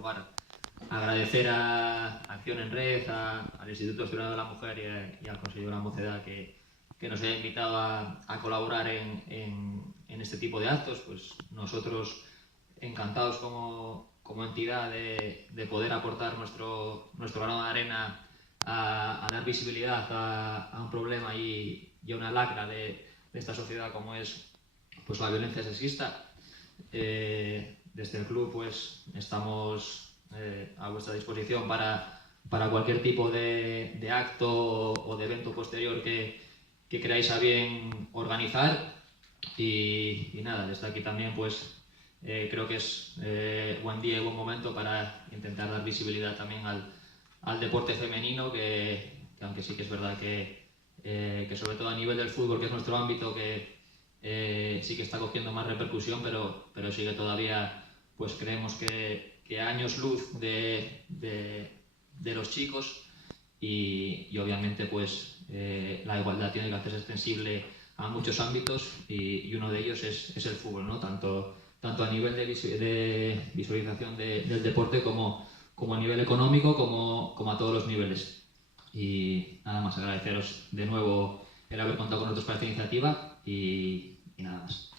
lugar, agradecer a Acción en Red, al Instituto Asturiano de la Mujer y al Consejo de la Mocedad que nos haya invitado a colaborar en este tipo de actos. Pues nosotros encantados como entidad de poder aportar nuestro grano de arena a dar visibilidad a un problema y a una lacra de esta sociedad como es pues la violencia sexista. Desde el club pues estamos a vuestra disposición para cualquier tipo de acto o de evento posterior que queráis a bien organizar y nada, desde aquí también pues creo que es buen día y buen momento para intentar dar visibilidad también al deporte femenino que aunque sí que es verdad que sobre todo a nivel del fútbol, que es nuestro ámbito, que sí que está cogiendo más repercusión, pero sí que todavía pues creemos que años luz de los chicos y obviamente pues la igualdad tiene que hacerse extensible a muchos ámbitos y uno de ellos es el fútbol, ¿no? Tanto a nivel de visualización del deporte como a nivel económico, como a todos los niveles. Y nada más, agradeceros de nuevo el haber contado con nosotros para esta iniciativa y nada más.